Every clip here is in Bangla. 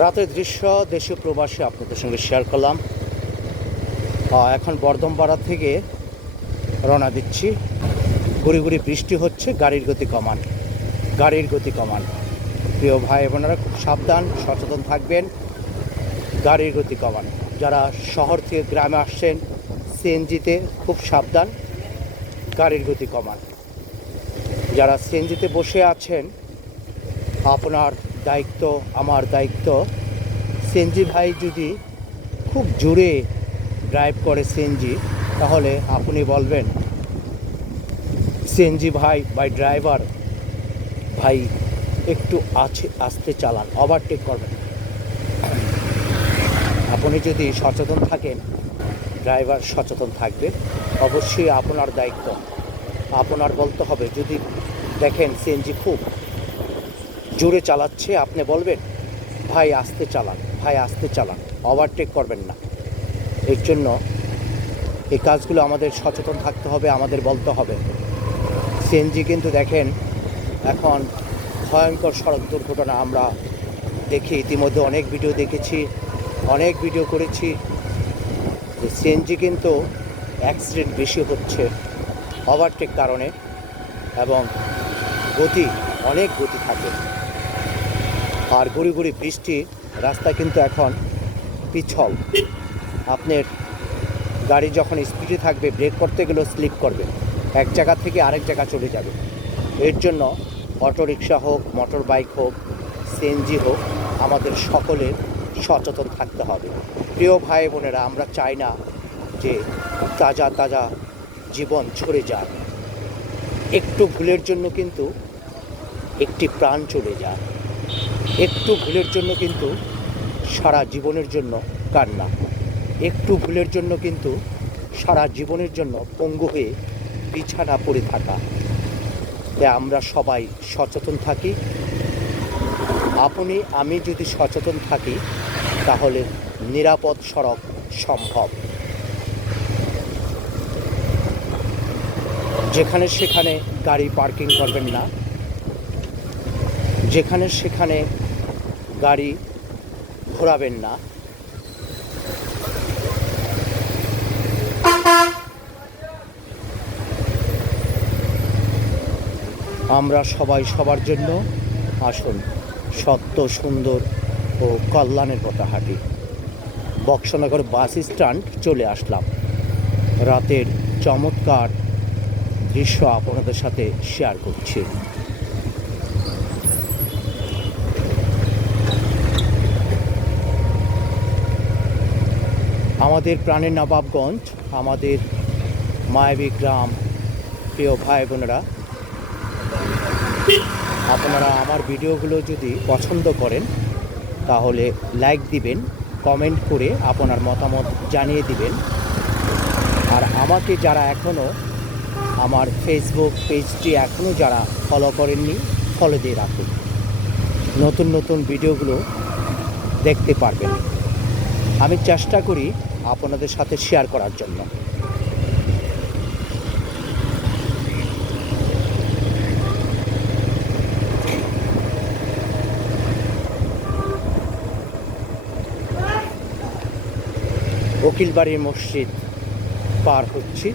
রাতের দৃশ্য, দেশীয় প্রবাসী আপনাদের সঙ্গে শেয়ার করলাম। এখন বর্ধমপাড়া থেকে রওনা দিচ্ছি। গুড়ি গুড়ি বৃষ্টি হচ্ছে, গাড়ির গতি কমান, গাড়ির গতি কমান। প্রিয় ভাই বোনেরা, খুব সাবধান, সচেতন থাকবেন, গাড়ির গতি কমান। যারা শহর থেকে গ্রামে আসছেন, সিএনজিতে খুব সাবধান, গাড়ির গতি কমান। যারা সিএনজিতে বসে আছেন, আপনার দায়িত্ব, আমার দায়িত্ব। সিএনজি ভাই যদি খুব জোরে ড্রাইভ করে সিএনজি তাহলে আপনি বলবেন সিএনজি ভাই বাই ড্রাইভার ভাই, একটু আছে, আস্তে চালান ওভারটেক করবেন। আপনি যদি সচেতন থাকেন ড্রাইভার সচেতন থাকবে, অবশ্যই আপনার দায়িত্ব। আপনার বলতে হবে, যদি দেখেন সিএনজি খুব জোরে চালাচ্ছে, আপনি বলবেন, ভাই, আস্তে চালান, ভাই, আস্তে চালান ওভারটেক করবেন না। এর জন্য এই কাজগুলো আমাদের সচেতন থাকতে হবে, আমাদের বলতে হবে। সিএনজি কিন্তু দেখেন, এখন ভয়ঙ্কর সড়ক দুর্ঘটনা আমরা দেখি। ইতিমধ্যে অনেক ভিডিও দেখেছি, অনেক ভিডিও করেছি। যে সিএনজি কিন্তু অ্যাক্সিডেন্ট বেশি হচ্ছে ওভারটেক কারণে এবং গতি, অনেক গতি থাকে। আর গুড়ি গুড়ি বৃষ্টি, রাস্তা কিন্তু এখন পিছল। আপনার গাড়ি যখন স্পিডে থাকবে ব্রেক করতে গেলেও স্লিপ করবে। এক জায়গা থেকে আরেক জায়গা চলে যাবে। এর জন্য অটো রিক্সা হোক মোটর বাইক হোক সিএনজি হোক, আমাদের সকলের সচেতন থাকতে হবে। প্রিয় ভাই বোনেরা, আমরা চাই না যে তাজা তাজা জীবন ছড়ে যাক একটু ভুলের জন্য কিন্তু একটি প্রাণ চলে যায়। একটু ভুলের জন্য কিন্তু সারা জীবনের জন্য কান্না। একটু ভুলের জন্য কিন্তু সারা জীবনের জন্য পঙ্গু হয়ে বিছানা পড়ে থাকা। তাই আমরা সবাই সচেতন থাকি। আপনি, আমি যদি সচেতন থাকি, তাহলে নিরাপদ সড়ক সম্ভব। যেখানে সেখানে গাড়ি পার্কিং করবেন না। যেখানে সেখানে গাড়ি ঘোরাবেন না। আমরা সবাই সবার জন্য আসুন, সত্য, সুন্দর ও কল্যাণের পথে হাঁটি। বক্সনগর বাস স্ট্যান্ড চলে আসলাম। রাতের চমৎকার দৃশ্য আপনাদের সাথে শেয়ার করছি। আমাদের প্রাণের নবাবগঞ্জ, আমাদের মায়াবী গ্রাম, প্রিয় ভাই বোনেরা, আপনারা আমার ভিডিওগুলো যদি পছন্দ করেন, তাহলে লাইক দিবেন, কমেন্ট করে আপনার মতামত জানিয়ে দিবেন। আর আমাকে যারা এখনও আমার ফেসবুক পেজটি এখনও যারা ফলো করেননি, ফলো দিয়ে রাখুন। নতুন নতুন ভিডিওগুলো দেখতে পারবেন। আমি চেষ্টা করি আপনাদের সাথে শেয়ার করার জন্য। উকিলবাড়ি মসজিদ পার হচ্ছি।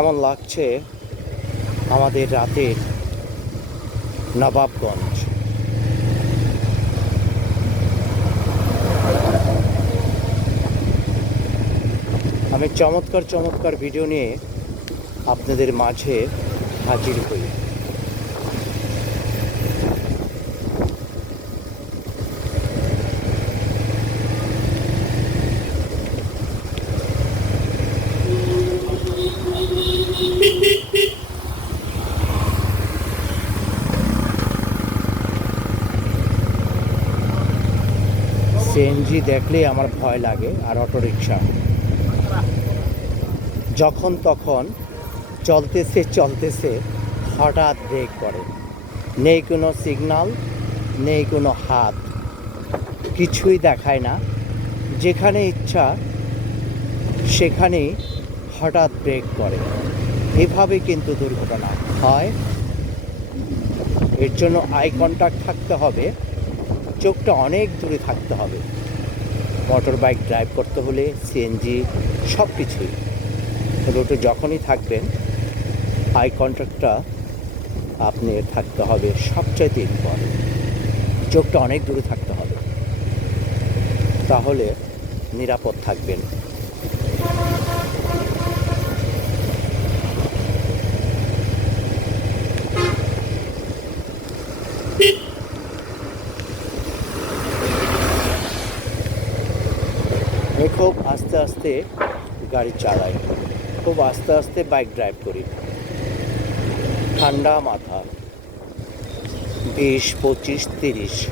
কেমন লাগছে আমাদের রাতের নবাবগঞ্জ। আমি চমৎকার চমৎকার ভিডিও নিয়ে আপনাদের মাঝে হাজির হই। সিএনজি দেখলেই আমার ভয় লাগে আর অটোরিকশা। যখন তখন চলতেছে চলতেছে, হঠাৎ ব্রেক করে নেই কোনো সিগনাল নেই কোনো হাত। কিছুই দেখায় না। যেখানে ইচ্ছা, সেখানেই হঠাৎ ব্রেক করে এভাবে কিন্তু দুর্ঘটনা হয়। এর জন্য আই কন্ট্যাক্ট থাকতে হবে। চোখটা অনেক দূরে থাকতে হবে। মোটর বাইক ড্রাইভ করতে হলে সিএনজি সব কিছুই রোডে যখনই থাকবেন আই কন্ট্যাক্টটা আপনি থাকতে হবে সবচাইতে ইম্পর্টেন্ট চোখটা অনেক দূরে থাকতে হবে। তাহলে নিরাপদ থাকবেন। আমি খুব আস্তে আস্তে গাড়ি চালাই। খুব আস্তে আস্তে বাইক ড্রাইভ করি। ঠান্ডা মাথা। বিশ, পঁচিশ, তিরিশ।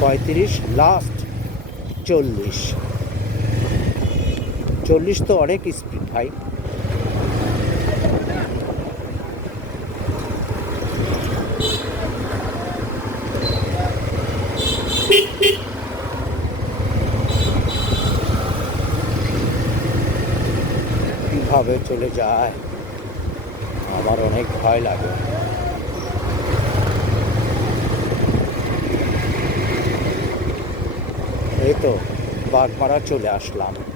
পঁয়ত্রিশ লাস্ট চল্লিশ। চল্লিশ তো অনেক স্পিড ভাই। কীভাবে চলে যায়? আমার অনেক ভয় লাগে। এই তো বাগমারা চলে আসলাম।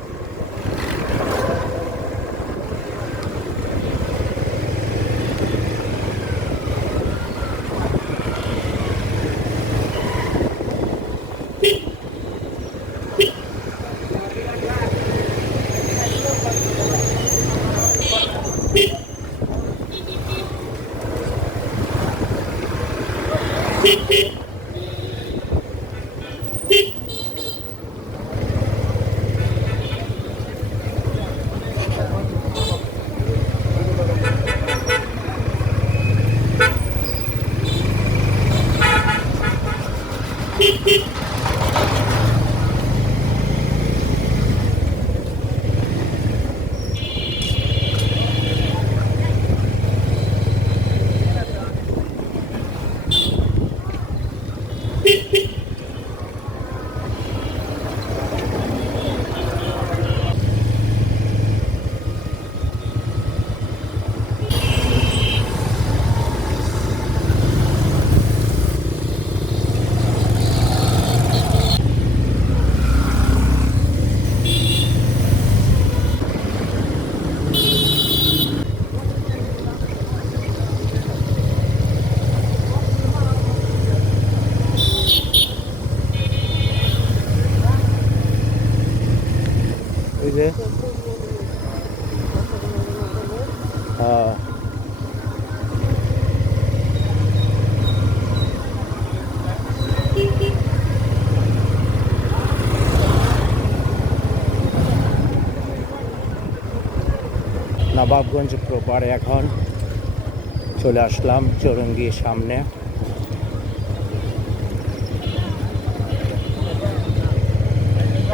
নবাবগঞ্জ প্রপার এখন চলে আসলাম চৌরঙ্গির সামনে।